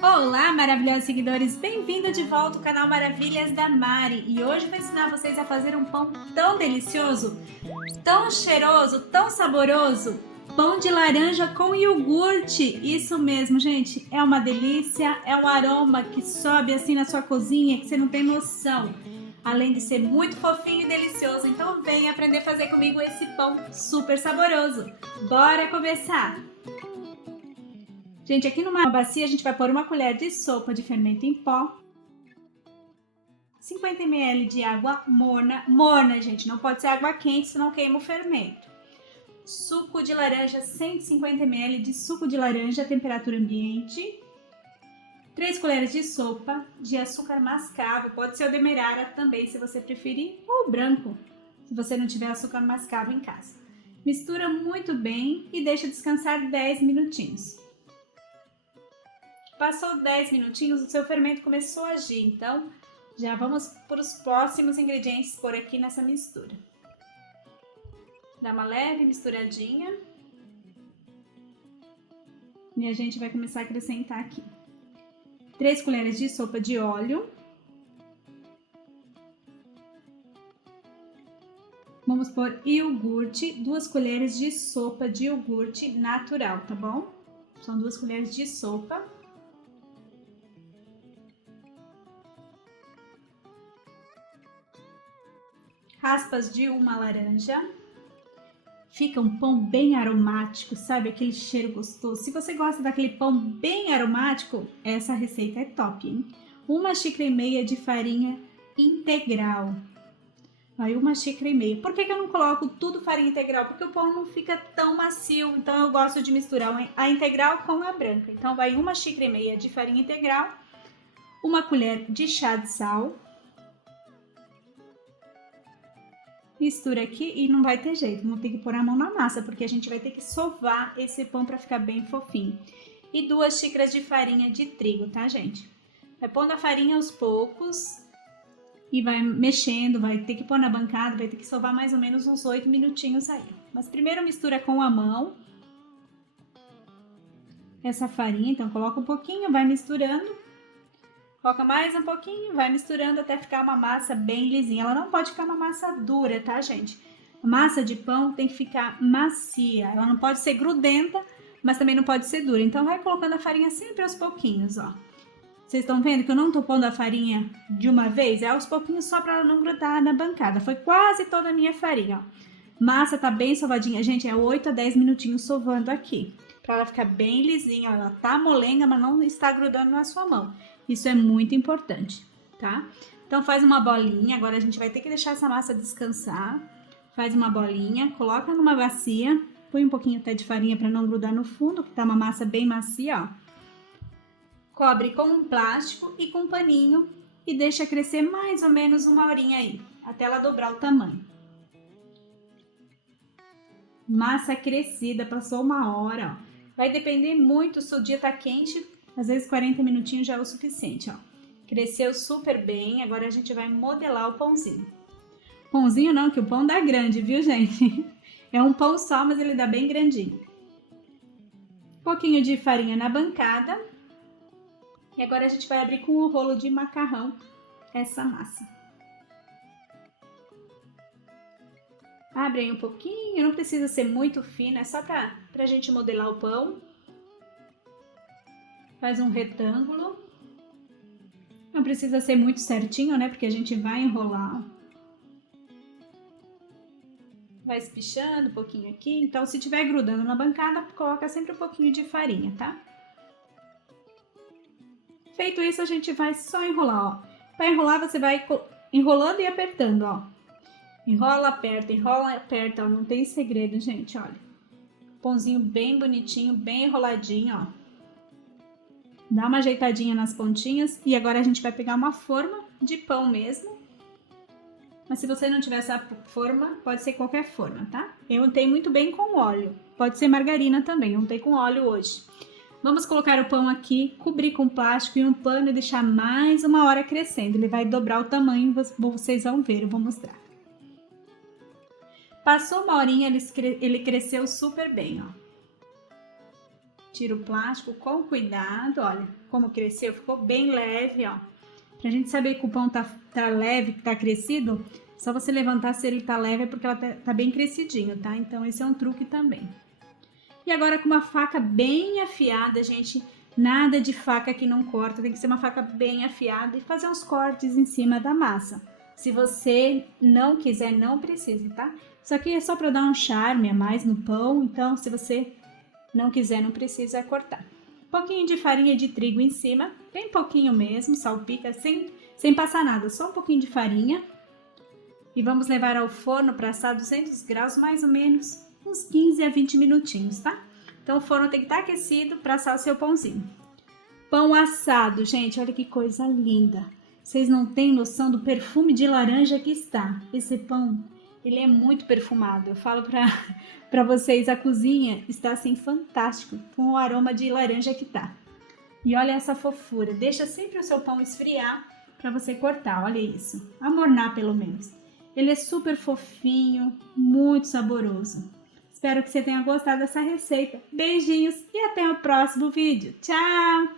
Olá, maravilhosos seguidores! Bem-vindo de volta ao canal Maravilhas da Mari. E hoje eu vou ensinar vocês a fazer um pão tão delicioso, tão cheiroso, tão saboroso. Pão de laranja com iogurte. Isso mesmo, gente. É uma delícia, é um aroma que sobe assim na sua cozinha que você não tem noção. Além de ser muito fofinho e delicioso. Então venha aprender a fazer comigo esse pão super saboroso. Bora começar! Gente, aqui numa bacia a gente vai pôr uma colher de sopa de fermento em pó, 50 ml de água morna, gente, não pode ser água quente, senão queima o fermento. Suco de laranja, 150 ml de suco de laranja, temperatura ambiente. 3 colheres de sopa de açúcar mascavo, pode ser o demerara também, se você preferir, ou branco, se você não tiver açúcar mascavo em casa. Mistura muito bem e deixa descansar 10 minutinhos. Passou 10 minutinhos, o seu fermento começou a agir, então já vamos para os próximos ingredientes por aqui nessa mistura. Dá uma leve misturadinha e a gente vai começar a acrescentar aqui 3 colheres de sopa de óleo. Vamos pôr iogurte, 2 colheres de sopa de iogurte natural, tá bom? São 2 colheres de sopa. Raspas de uma laranja. Fica um pão bem aromático, sabe? Aquele cheiro gostoso. Se você gosta daquele pão bem aromático, essa receita é top, hein? 1 xícara e meia de farinha integral. Aí 1 xícara e meia. Por que eu não coloco tudo farinha integral? Porque o pão não fica tão macio, então eu gosto de misturar a integral com a branca. Então vai 1 xícara e meia de farinha integral, 1 colher de chá de sal. Mistura aqui e não vai ter jeito, não tem que pôr a mão na massa, porque a gente vai ter que sovar esse pão para ficar bem fofinho. E 2 xícaras de farinha de trigo, tá, gente? Vai pondo a farinha aos poucos e vai mexendo, vai ter que pôr na bancada, vai ter que sovar mais ou menos uns 8 minutinhos aí. Mas primeiro mistura com a mão essa farinha, então coloca um pouquinho, vai misturando. Coloca mais um pouquinho, vai misturando até ficar uma massa bem lisinha. Ela não pode ficar uma massa dura, tá, gente? A massa de pão tem que ficar macia. Ela não pode ser grudenta, mas também não pode ser dura. Então, vai colocando a farinha sempre aos pouquinhos, ó. Vocês estão vendo que eu não tô pondo a farinha de uma vez? É aos pouquinhos só para ela não grudar na bancada. Foi quase toda a minha farinha, ó. Massa tá bem sovadinha. Gente, é 8 a 10 minutinhos sovando aqui. Pra ela ficar bem lisinha, ó. Ela tá molenga, mas não está grudando na sua mão. Isso é muito importante, tá? Então faz uma bolinha, agora a gente vai ter que deixar essa massa descansar. Faz uma bolinha, coloca numa bacia, põe um pouquinho até de farinha para não grudar no fundo, que tá uma massa bem macia, ó. Cobre com um plástico e com um paninho e deixa crescer mais ou menos 1 horinha aí, até ela dobrar o tamanho. Massa crescida, passou 1 hora, ó. Vai depender muito se o dia tá quente. Às vezes 40 minutinhos já é o suficiente, ó. Cresceu super bem, agora a gente vai modelar o pãozinho. Pãozinho não, que o pão dá grande, viu, gente? É um pão só, mas ele dá bem grandinho. Um pouquinho de farinha na bancada. E agora a gente vai abrir com o rolo de macarrão essa massa. Abre aí um pouquinho, não precisa ser muito fino, é só pra gente modelar o pão. Faz um retângulo. Não precisa ser muito certinho, né? Porque a gente vai enrolar. Vai espichando um pouquinho aqui. Então, se tiver grudando na bancada, coloca sempre um pouquinho de farinha, tá? Feito isso, a gente vai só enrolar, ó. Para enrolar, você vai enrolando e apertando, ó. Enrola, aperta, ó. Não tem segredo, gente, olha. Pãozinho bem bonitinho, bem enroladinho, ó. Dá uma ajeitadinha nas pontinhas e agora a gente vai pegar uma forma de pão mesmo. Mas se você não tiver essa forma, pode ser qualquer forma, tá? Eu untei muito bem com óleo. Pode ser margarina também, eu untei com óleo hoje. Vamos colocar o pão aqui, cobrir com plástico e um pano e deixar mais 1 hora crescendo. Ele vai dobrar o tamanho, vocês vão ver, eu vou mostrar. Passou 1 horinha, ele cresceu super bem, ó. Tira o plástico com cuidado, olha como cresceu, ficou bem leve, ó. Pra gente saber que o pão tá leve, que tá crescido, só você levantar se ele tá leve é porque ela tá bem crescidinho, tá? Então esse é um truque também. E agora com uma faca bem afiada, gente, nada de faca que não corta, tem que ser uma faca bem afiada e fazer uns cortes em cima da massa. Se você não quiser, não precisa, tá? Isso aqui é só para dar um charme a mais no pão, então se você não quiser, não precisa cortar. Um pouquinho de farinha de trigo em cima, bem pouquinho mesmo, salpica, sem passar nada, só um pouquinho de farinha. E vamos levar ao forno para assar 200 graus, mais ou menos uns 15 a 20 minutinhos, tá? Então o forno tem que estar aquecido para assar o seu pãozinho. Pão assado, gente, olha que coisa linda. Vocês não têm noção do perfume de laranja que está. Esse pão, ele é muito perfumado. Eu falo para vocês, a cozinha está assim fantástico com o aroma de laranja que tá. E olha essa fofura. Deixa sempre o seu pão esfriar para você cortar, olha isso. Amornar pelo menos. Ele é super fofinho, muito saboroso. Espero que você tenha gostado dessa receita. Beijinhos e até o próximo vídeo. Tchau!